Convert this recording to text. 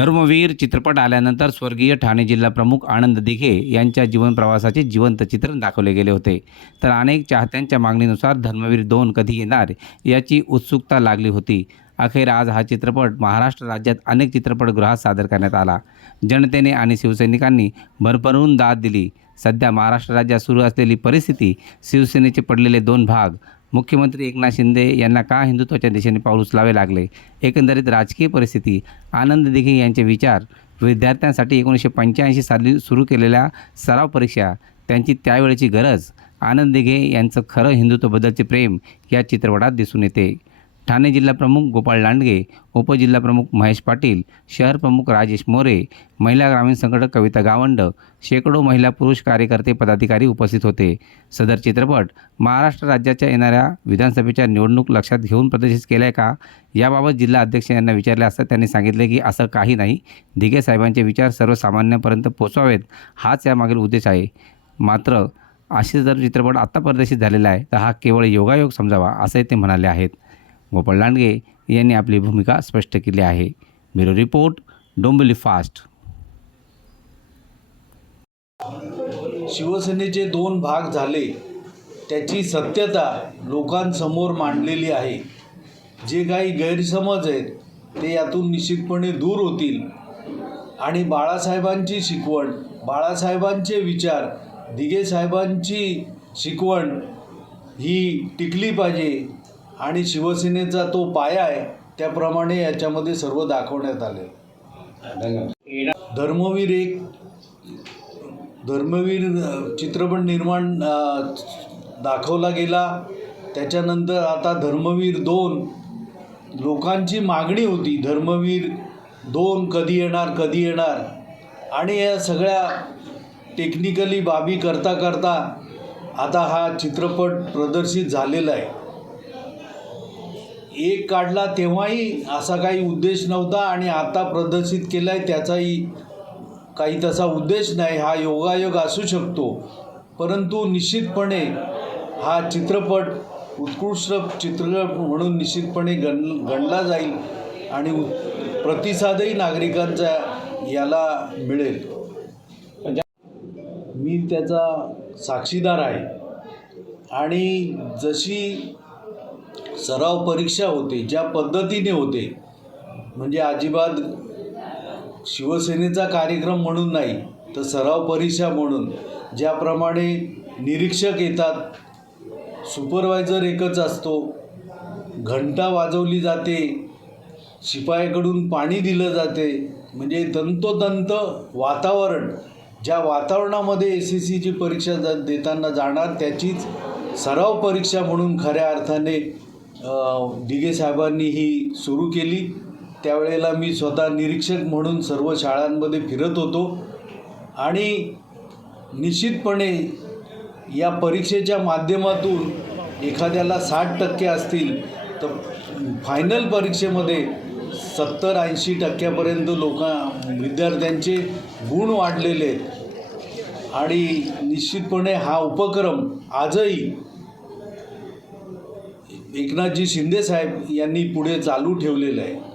धर्मवीर चित्रपट आल्यानंतर स्वर्गीय ठाणे जिल्हा प्रमुख आनंद दिघे यांच्या जीवन प्रवासाचे जिवंत चित्रण दाखवले गेले होते. तर अनेक चाहत्यांच्या मागणीनुसार धर्मवीर दोन कधी येणार याची उत्सुकता लागली होती. अखेर आज हा चित्रपट महाराष्ट्र राज्यात अनेक चित्रपटगृहात सादर करण्यात आला. जनतेने आणि शिवसैनिकांनी भरभरून दाद दिली. सध्या महाराष्ट्र राज्यात सुरू असलेली परिस्थिती शिवसेनेचे पडलेले दोन भाग मुख्यमंत्री एकनाथ शिंदे यांना का हिंदुत्वाच्या दिशेने पाऊल उचलावे लागले? एकंदरीत राजकीय परिस्थिती आनंद दिघे यांचे विचार विद्यार्थ्यांसाठी एकोणीसशे पंच्याऐंशी साली सुरू केलेल्या सराव परीक्षा त्यांची त्यावेळेची गरज आनंद दिघे यांचं खरं हिंदुत्वबद्दलचे प्रेम या चित्रपटात दिसून येते. ठाणे जिल्हा प्रमुख गोपाळ लांडगे उपजिल्हा प्रमुख महेश पाटील शहर प्रमुख राजेश मोरे महिला ग्रामीण संघटक कविता गावंड शेकडो महिला पुरुष कार्यकर्ते पदाधिकारी उपस्थित होते. सदर चित्रपट महाराष्ट्र राज्याच्या येणाऱ्या विधानसभेच्या निवडणूक लक्षात घेऊन प्रदर्शित केला आहे का? याबाबत जिल्हा अध्यक्ष यांना विचारले असता त्यांनी सांगितले की असं काही नाही. दिघे साहेबांचे विचार सर्वसामान्यांपर्यंत पोचवावेत हाच यामागील उद्देश आहे. मात्र असे जर चित्रपट आत्ता प्रदर्शित झालेला आहे तर हा केवळ योगायोग समजावा असंही ते म्हणाले आहेत. गोपाळ लांडगे यांनी आपली भूमिका स्पष्ट केली आहे. Bureau report Dombivli fast. शिवसेनेचे दोन भाग झाले. त्याची सत्यता लोकांसमोर मांडलेली आहे. जे काही गैरसमज आहेत ते यातून निश्चितपणे दूर होतील. आणि बाळासाहेबांची शिकवण बाळासाहेबांचे विचार दिघे साहेबांची शिकवण ही टिकली पाहिजे. आणि शिवसेनेचा तो पाया आहे त्याप्रमाणे याच्यामध्ये सर्व दाखवण्यात आले धर्मवीर एक धर्मवीर चित्रपट निर्माण दाखवला गेला. त्याच्यानंतर आता धर्मवीर दोन लोकांची मागणी होती धर्मवीर दोन कधी येणार कधी येणार. आणि या सगळ्या टेक्निकली बाबी करता करता आता हा चित्रपट प्रदर्शित झालेला आहे. एक काढला तेव्हाही असा काही उद्देश नव्हता आणि आता प्रदर्शित केला आहे त्याचाही काही तसा उद्देश नाही. हा योगायोग असू शकतो. परंतु निश्चितपणे हा चित्रपट उत्कृष्ट चित्रपट म्हणून निश्चितपणे गण गणला जाईल आणि प्रतिसादही नागरिकांचा याला मिळेल. मी त्याचा साक्षीदार आहे. आणि जशी सराव परीक्षा होते ज्या पद्धतीने होते. म्हणजे अजिबात शिवसेनेचा कार्यक्रम म्हणून नाही तर सराव परीक्षा म्हणून. ज्याप्रमाणे निरीक्षक येतात सुपरवायझर एकच असतो घंटा वाजवली जाते शिपायाकडून पाणी दिलं जाते म्हणजे तंतोतंत वातावरण. ज्या वातावरणामध्ये एस एस सीची परीक्षा जा देताना जाणार त्याचीच सराव परीक्षा म्हणून खऱ्या अर्थाने दिघे साहेबांनी ही सुरू केली. त्यावेळेला मी स्वतः निरीक्षक म्हणून सर्व शाळांमध्ये फिरत होतो. आणि निश्चितपणे या परीक्षेच्या माध्यमातून एखाद्याला साठ टक्के असतील तर फायनल परीक्षेमध्ये सत्तर ऐंशी टक्क्यापर्यंत लोक विद्यार्थ्यांचे गुण वाढलेले आहेत. आणि निश्चितपणे हा उपक्रम आजही एकनाथजी शिंदेसाहेब यांनी पुढे चालू ठेवलेलं आहे.